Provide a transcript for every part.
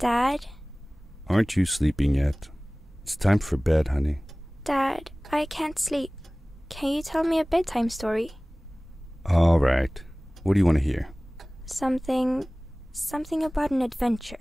Dad? Aren't you sleeping yet? It's time for bed, honey. Dad, I can't sleep. Can you tell me a bedtime story? All right. What do you want to hear? Something about an adventure.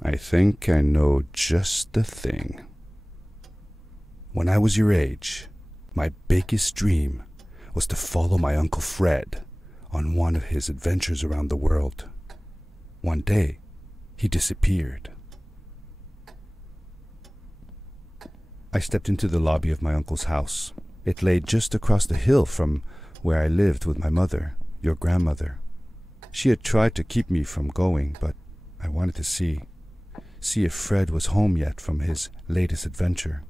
I think I know just the thing. When I was your age, my biggest dream was to follow my Uncle Fred on one of his adventures around the world. One day, he disappeared. I stepped into the lobby of my uncle's house. It lay just across the hill from where I lived with my mother, your grandmother. She had tried to keep me from going, but I wanted to see if Fred was home yet from his latest adventure.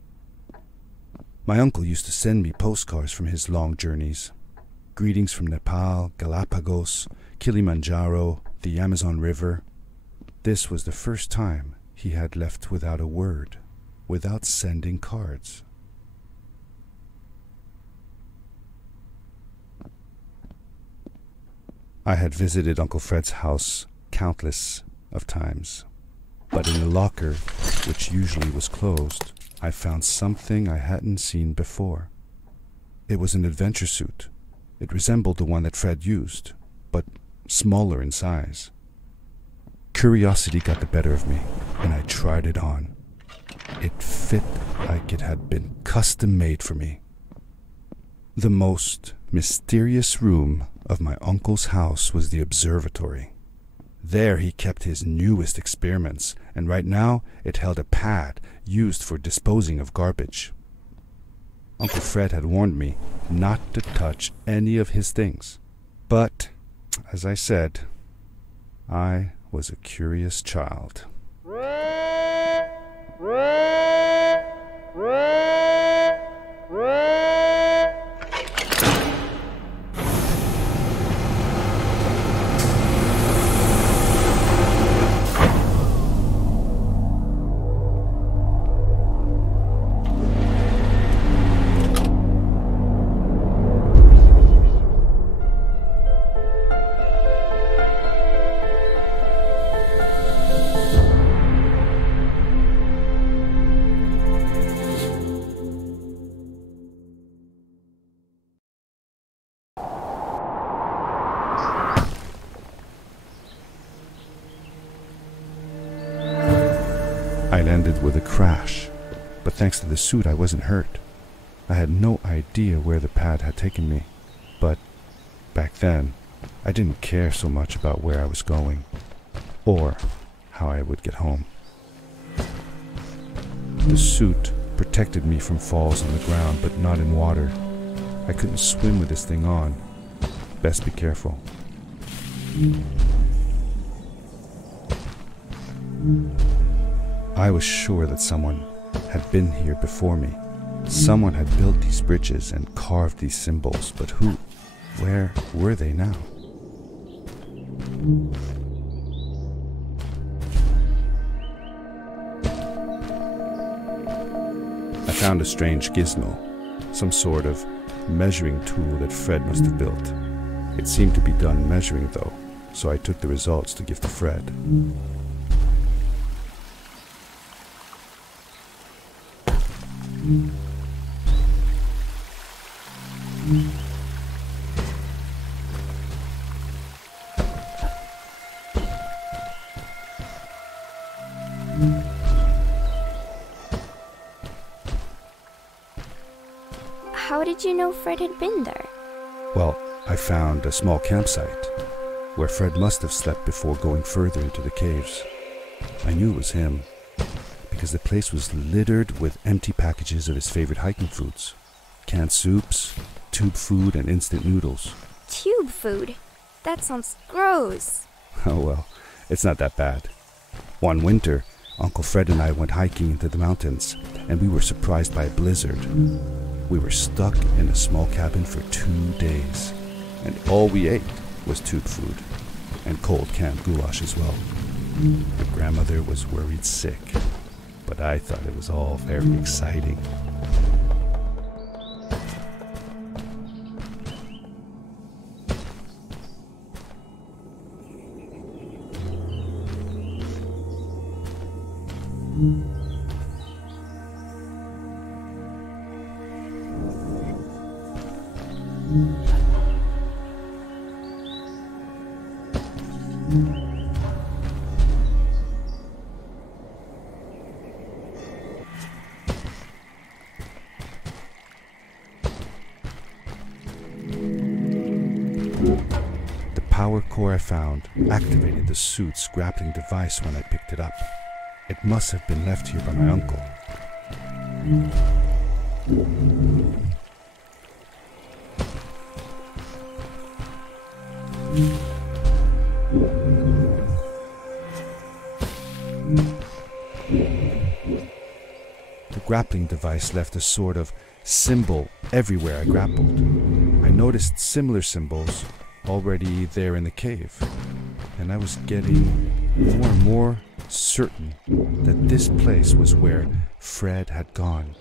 My uncle used to send me postcards from his long journeys. Greetings from Nepal, Galapagos, Kilimanjaro, the Amazon River. This was the first time he had left without a word, without sending cards. I had visited Uncle Fred's house countless of times, but in the locker, which usually was closed, I found something I hadn't seen before. It was an adventure suit. It resembled the one that Fred used, but smaller in size. Curiosity got the better of me, and I tried it on. It fit like it had been custom made for me. The most mysterious room of my uncle's house was the observatory. There he kept his newest experiments, and right now it held a pad used for disposing of garbage. Uncle Fred had warned me not to touch any of his things. But, as I said, I was a curious child. I landed with a crash, but thanks to the suit I wasn't hurt. I had no idea where the pad had taken me, but back then I didn't care so much about where I was going, or how I would get home. The suit protected me from falls on the ground, but not in water. I couldn't swim with this thing on. Best be careful. I was sure that someone had been here before me. Someone had built these bridges and carved these symbols, but who? Where were they now? I found a strange gizmo, some sort of measuring tool that Fred must have built. It seemed to be done measuring though, so I took the results to give to Fred. How did you know Fred had been there? Well, I found a small campsite where Fred must have slept before going further into the caves. I knew it was him because the place was littered with empty packages of his favorite hiking foods. Canned soups, tube food, and instant noodles. Tube food? That sounds gross. Oh well, it's not that bad. One winter, Uncle Fred and I went hiking into the mountains, and we were surprised by a blizzard. We were stuck in a small cabin for 2 days, and all we ate was tube food, and cold canned goulash as well. My grandmother was worried sick, but I thought it was all very exciting. The power core I found activated the suit's grappling device when I picked it up. It must have been left here by my uncle. The grappling device left a sort of symbol everywhere I grappled. I noticed similar symbols already there in the cave, and I was getting more and more certain that this place was where Fred had gone.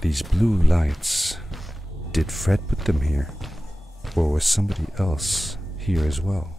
These blue lights. Did Fred put them here? Or was somebody else here as well?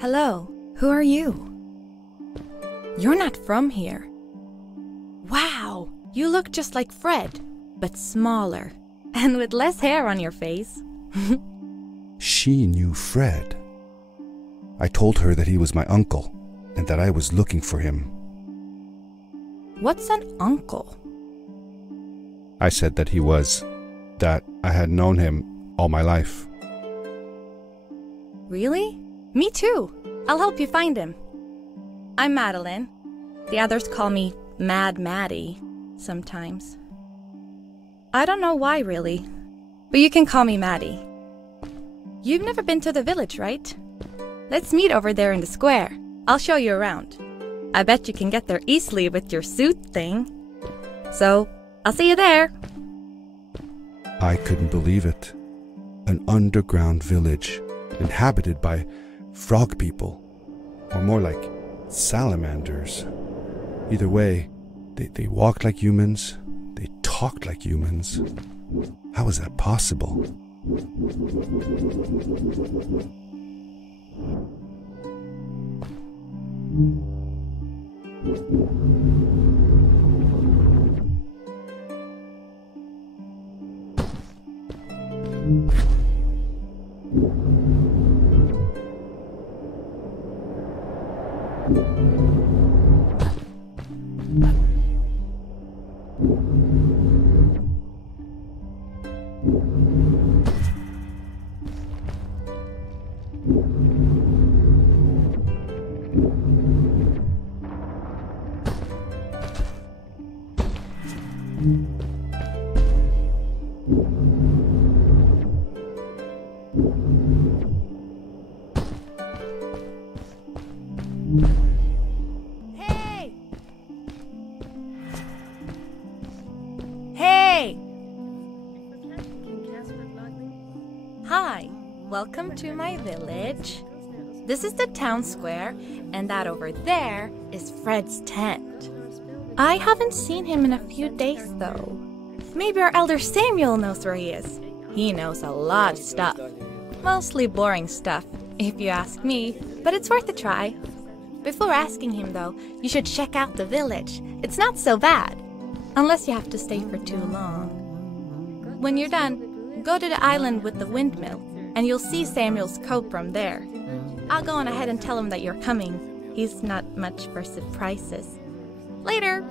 Hello, who are you? You're not from here. Wow, you look just like Fred, but smaller, and with less hair on your face. She knew Fred. I told her that he was my uncle, and that I was looking for him. What's an uncle? I said that that I had known him all my life. Really? Me too. I'll help you find him. I'm Madeline. The others call me Mad Maddie sometimes. I don't know why, really, but you can call me Maddie. You've never been to the village, right? Let's meet over there in the square. I'll show you around. I bet you can get there easily with your suit thing. So, I'll see you there. I couldn't believe it. An underground village, inhabited by frog people, or more like salamanders. Either way, they walked like humans, they talked like humans. How is that possible? Hey! Hey! Hi, welcome to my village. This is the town square, and that over there is Fred's tent. I haven't seen him in a few days, though. Maybe our elder Samuel knows where he is. He knows a lot of stuff. Mostly boring stuff, if you ask me, but it's worth a try. Before asking him, though, you should check out the village. It's not so bad, unless you have to stay for too long. When you're done, go to the island with the windmill, and you'll see Samuel's coat from there. I'll go on ahead and tell him that you're coming. He's not much for surprises. Later!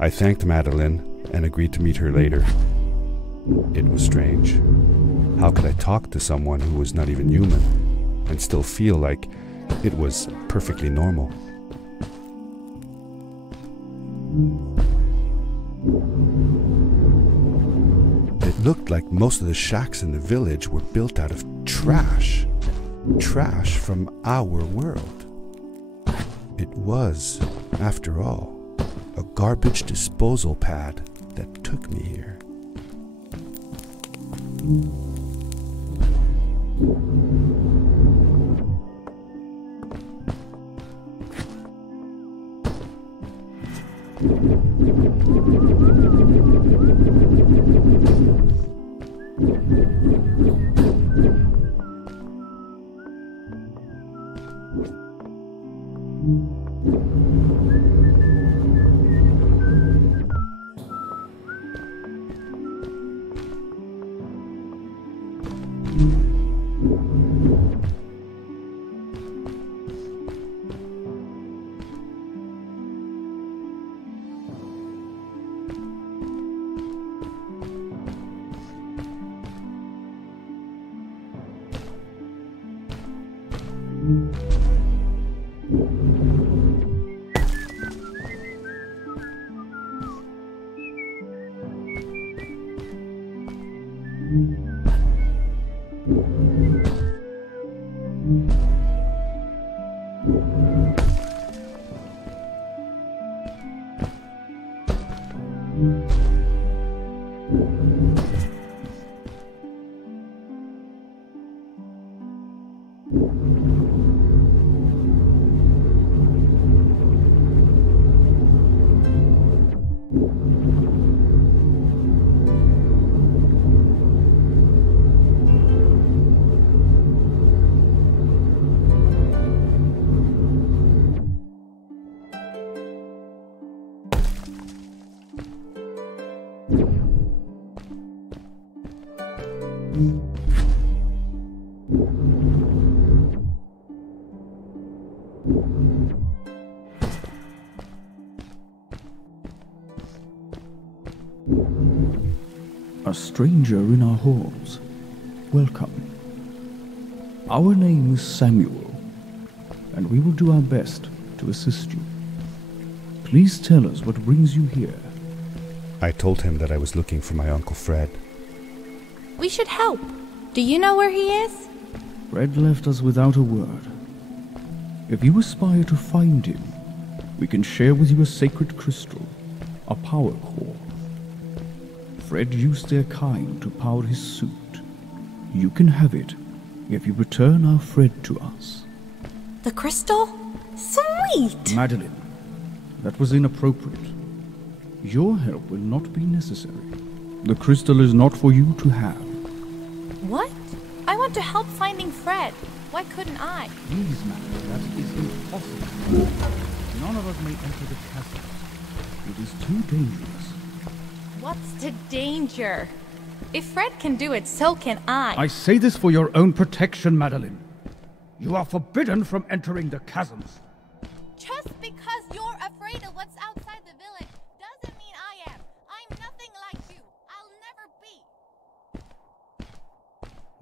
I thanked Madeline and agreed to meet her later. It was strange. How could I talk to someone who was not even human and still feel like it was perfectly normal? It looked like most of the shacks in the village were built out of trash. Trash from our world. It was, after all, a garbage disposal pad that took me here. A stranger in our halls. Welcome. Our name is Samuel, and we will do our best to assist you. Please tell us what brings you here. I told him that I was looking for my Uncle Fred. We should help. Do you know where he is? Fred left us without a word. If you aspire to find him, we can share with you a sacred crystal, a power core. Fred used their kind to power his suit. You can have it if you return our Fred to us. The crystal? Sweet! Madeline, that was inappropriate. Your help will not be necessary. The crystal is not for you to have. What? I want to help finding Fred. Why couldn't I? Please, Madeline, that is impossible. None of us may enter the castle. It is too dangerous. What's the danger? If Fred can do it, so can I. I say this for your own protection, Madeline. You are forbidden from entering the chasms. Just because you're afraid of what's outside the village doesn't mean I am. I'm nothing like you. I'll never be.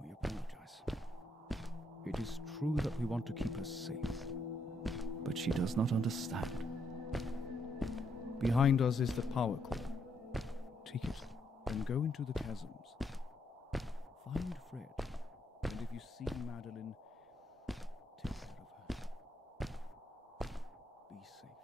We apologize. It is true that we want to keep her safe, but she does not understand. Behind us is the power core. Take it, then go into the chasms. Find Fred, and if you see Madeline, take care of her. Be safe.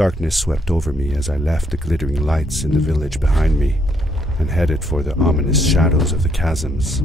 Darkness swept over me as I left the glittering lights in the village behind me and headed for the ominous shadows of the chasms.